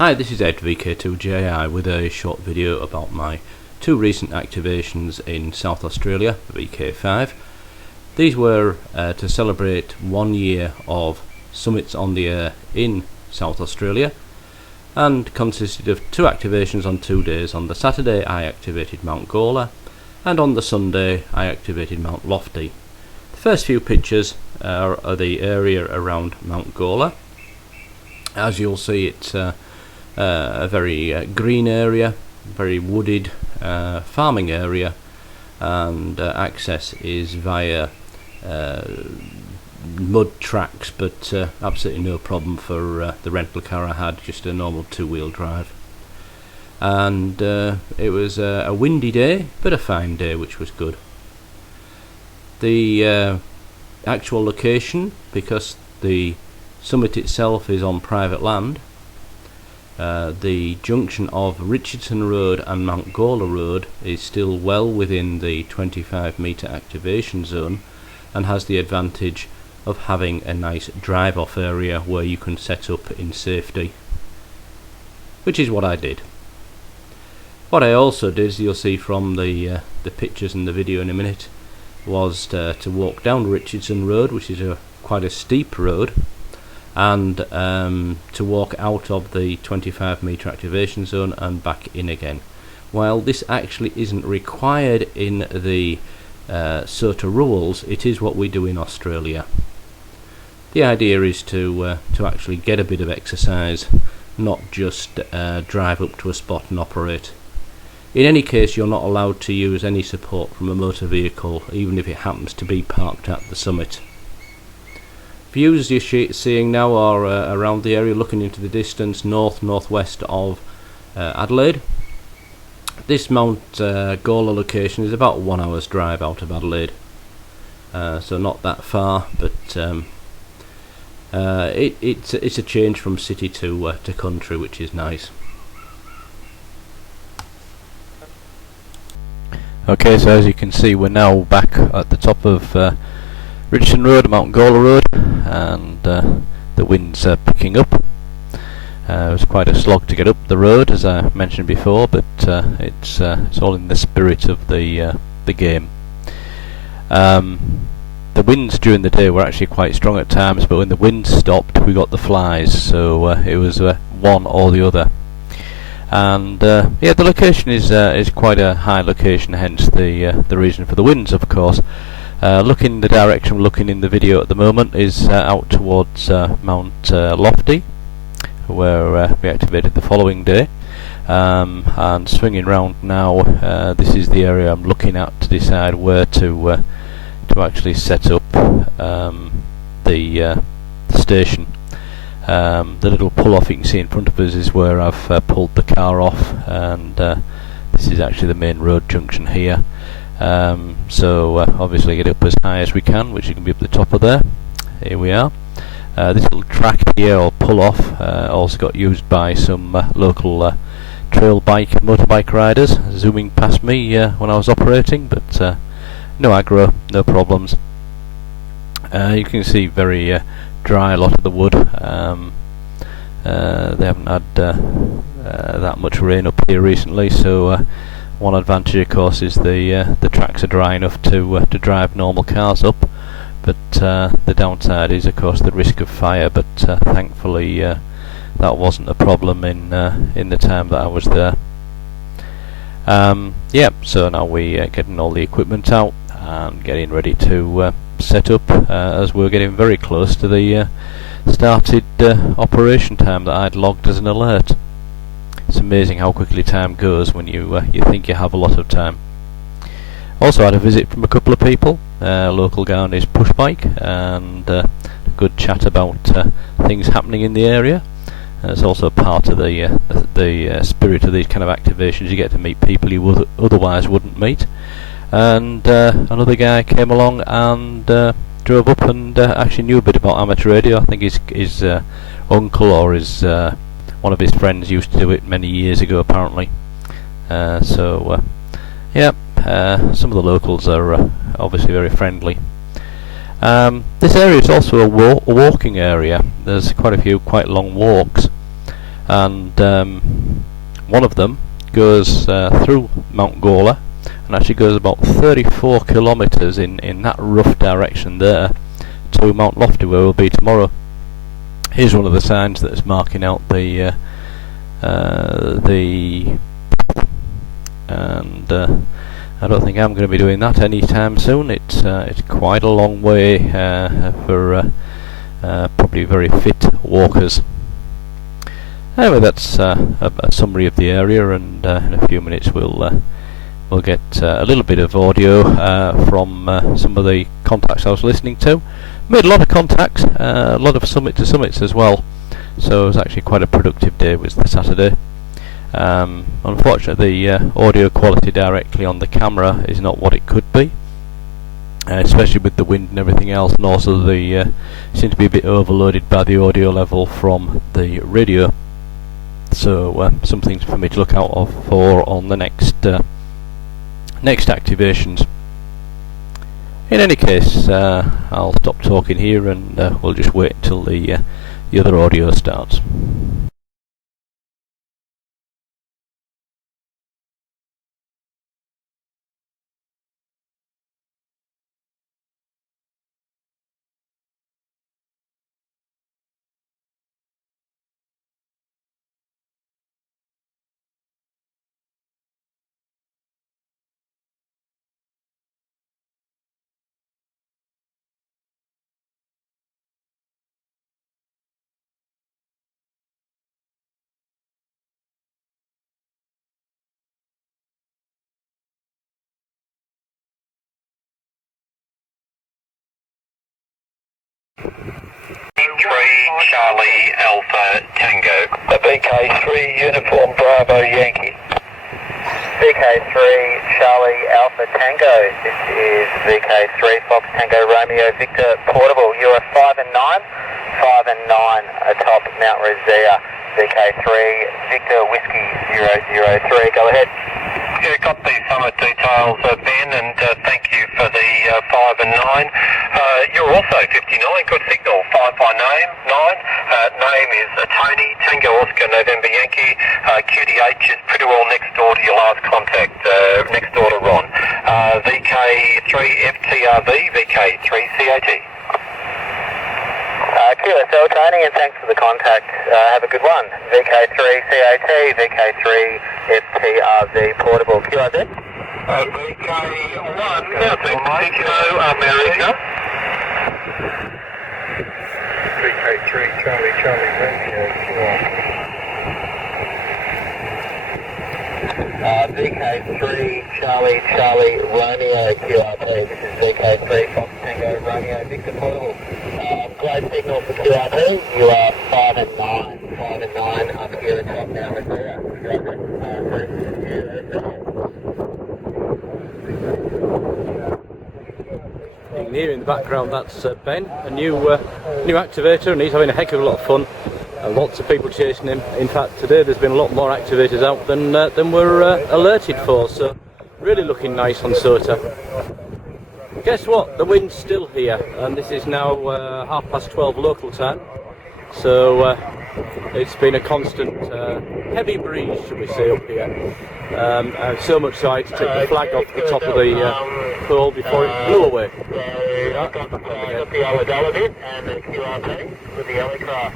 Hi, this is Ed VK2JI with a short video about my two recent activations in South Australia, the VK5. These were to celebrate 1 year of summits on the air in South Australia and consisted of two activations on 2 days. On the Saturday I activated Mount Gawler and on the Sunday I activated Mount Lofty. The first few pictures are the area around Mount Gawler. As you'll see, it's a very green area, very wooded farming area, and access is via mud tracks, but absolutely no problem for the rental car I had, just a normal 2-wheel drive. And it was a windy day, but a fine day, which was good. The actual location, because the summit itself is on private land, the junction of Richardson Road and Mount Gawler Road is still well within the 25-metre activation zone and has the advantage of having a nice drive-off area where you can set up in safety, which is what I did. What I also did, as you'll see from the pictures and the video in a minute, was to walk down Richardson Road, which is quite a steep road, and to walk out of the 25-metre activation zone and back in again. While this actually isn't required in the SOTA rules, it is what we do in Australia. The idea is to actually get a bit of exercise, not just drive up to a spot and operate. In any case, you're not allowed to use any support from a motor vehicle, even if it happens to be parked at the summit. Views you're seeing now are around the area, looking into the distance, north-northwest of Adelaide. This Mount Gawler location is about 1 hour's drive out of Adelaide, so not that far, but it's a change from city to country, which is nice. Okay, so as you can see, we're now back at the top of Richardson Road, Mount Gawler Road, and the wind's picking up. It was quite a slog to get up the road, as I mentioned before, but it's all in the spirit of the game. The winds during the day were actually quite strong at times, but when the wind stopped, we got the flies, so it was one or the other. And yeah, the location is quite a high location, hence the reason for the winds, of course. Looking the direction we're looking in the video at the moment is out towards Mount Lofty, where we activated the following day, and swinging round now. This is the area I'm looking at to decide where to actually set up the station. The little pull-off you can see in front of us is where I've pulled the car off, and this is actually the main road junction here. So obviously get up as high as we can, which is going to be up the top of there. Here we are. This little track here, or pull-off, also got used by some local trail bike and motorbike riders, zooming past me when I was operating, but no aggro, no problems. You can see very dry, a lot of the wood. They haven't had that much rain up here recently, so one advantage, of course, is the tracks are dry enough to drive normal cars up, but the downside is, of course, the risk of fire. But thankfully, that wasn't a problem in the time that I was there. Yeah, so now we're getting all the equipment out and getting ready to set up, as we're getting very close to the started operation time that I'd logged as an alert. It's amazing how quickly time goes when you think you have a lot of time. Also had a visit from a couple of people, local guy on his push bike, and a good chat about things happening in the area. It's also part of the spirit of these kind of activations. You get to meet people you otherwise wouldn't meet. And another guy came along and drove up and actually knew a bit about amateur radio. I think his uncle or his one of his friends used to do it many years ago, apparently. So yeah, some of the locals are obviously very friendly. This area is also a walking area. There's quite a few quite long walks. and one of them goes through Mount Gawler and actually goes about 34 kilometres in that rough direction there to Mount Lofty, where we'll be tomorrow. Here's one of the signs that's marking out the I don't think I'm going to be doing that anytime soon. It's quite a long way for probably very fit walkers. Anyway, that's a summary of the area, and in a few minutes we'll get a little bit of audio from some of the contacts I was listening to. Made a lot of contacts, a lot of summit to summits as well, so it was actually quite a productive day. Was the Saturday. Unfortunately, the audio quality directly on the camera is not what it could be, especially with the wind and everything else, and also the seem to be a bit overloaded by the audio level from the radio. So some things for me to look out for on the next activations. In any case, I'll stop talking here, and we'll just wait until the other audio starts. Charlie Alpha Tango. The VK3 Uniform Bravo Yankee. VK3 Charlie Alpha Tango. This is VK3 Fox Tango Romeo Victor Portable. You are 5 and 9 atop Mount Rosea. VK3 Victor Whiskey 003. Go ahead. Yeah, got the summit details, Ben, and thank you for the 5 and 9. You're also 59, good signal, 5 by name, 9. Name is Tony, Tango Oscar November Yankee. QDH is pretty well next door to your last contact, next door to Ron. VK3 FTRV, VK3 CAT. QSL Tony, and thanks for the contact. Have a good one. VK3 CAT, VK3 FTRV Portable. QRZ? VK1 Mexico, America. VK3 Charlie Romeo VK3 Charlie Romeo QRP. This is VK3 Fox Tango Romeo Victor Portable. Great signal for QRP. You are 5 and 9 up here at top now. You can hear in the background, that's Ben, a new activator, and he's having a heck of a lot of fun. Lots of people chasing him. In fact, today there's been a lot more activators out than we're alerted for, so really looking nice on SOTA. Guess what? The wind's still here, and this is now 12:30 local time, so it's been a constant heavy breeze, should we say, up here. So much so I had to take the flag off the top of the pole before it blew away. Got the Aladala and the QRP with the helicraft.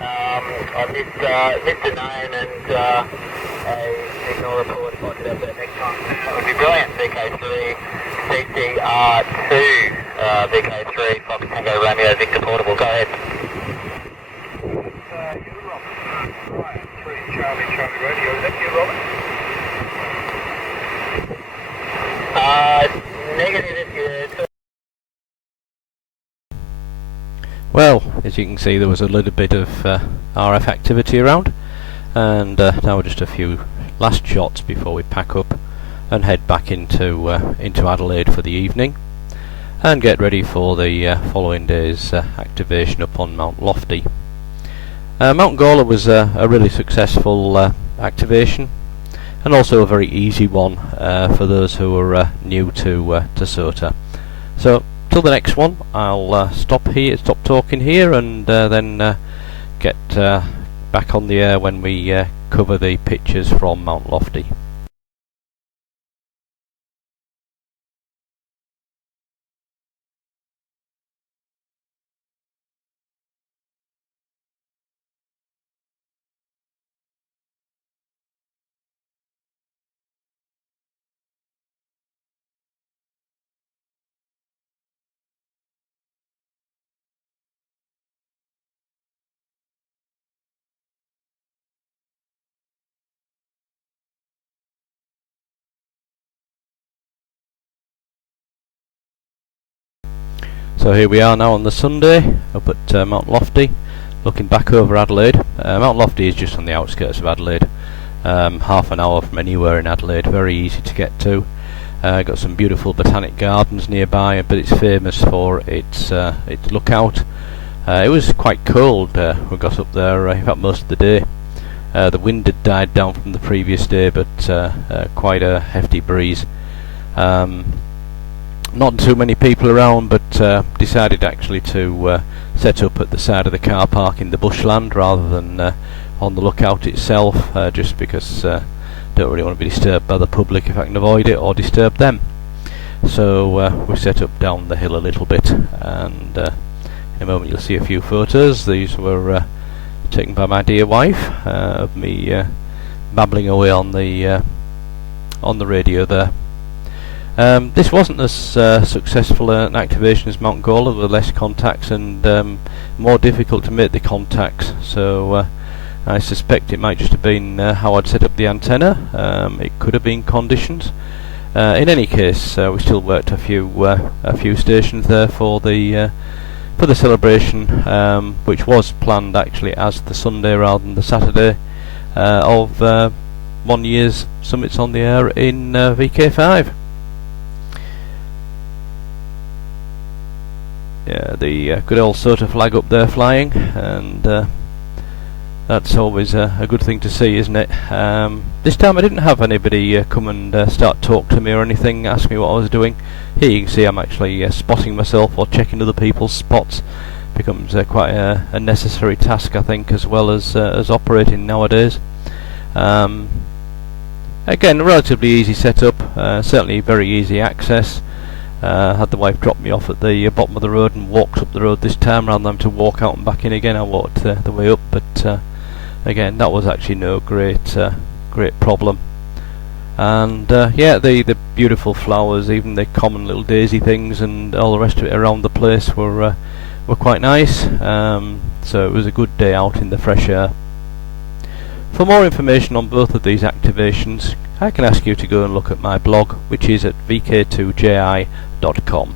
I missed a name and a signal report if I could have that next time. That would be brilliant. VK3 CCR2, VK3 Fox Tango Romeo Victor Portable. Go ahead. Charlie Radio. Is that you, Robert? Negative if you're... Well, as you can see, there was a little bit of RF activity around, and now just a few last shots before we pack up and head back into Adelaide for the evening and get ready for the following day's activation up on Mount Lofty. Mount Gawler was a really successful activation, and also a very easy one for those who are new to SOTA. So till the next one, I'll stop talking here, and then get back on the air when we cover the pictures from Mount Lofty. So here we are now on the Sunday up at Mount Lofty, looking back over Adelaide. Mount Lofty is just on the outskirts of Adelaide, half an hour from anywhere in Adelaide, very easy to get to. Got some beautiful botanic gardens nearby, but it's famous for its lookout. It was quite cold we got up there, in fact most of the day. The wind had died down from the previous day, but quite a hefty breeze. Not too many people around, but decided actually to set up at the side of the car park in the bushland rather than on the lookout itself, just because don't really want to be disturbed by the public if I can avoid it, or disturb them. So we set up down the hill a little bit, and in a moment you'll see a few photos. These were taken by my dear wife, of me babbling away on the radio there. This wasn't as successful an activation as Mount Gawler, with less contacts and more difficult to make the contacts, so I suspect it might just have been how I'd set up the antenna. It could have been conditions. In any case, we still worked a few stations there for the celebration, which was planned actually as the Sunday rather than the Saturday of 1 year's Summits on the Air in VK5. Yeah, the good old SOTA flag up there flying, and that's always a good thing to see, isn't it? This time I didn't have anybody come and start talk to me or anything, ask me what I was doing. Here you can see I'm actually spotting myself or checking other people's spots. Becomes quite a necessary task, I think, as well as operating nowadays. Again, a relatively easy setup, certainly very easy access. Had the wife drop me off at the bottom of the road and walked up the road this time rather than to walk out and back in again. I walked the way up, but again that was actually no great problem. And yeah, the beautiful flowers, even the common little daisy things and all the rest of it around the place were quite nice. So it was a good day out in the fresh air. For more information on both of these activations, I can ask you to go and look at my blog, which is at vk2ji.com.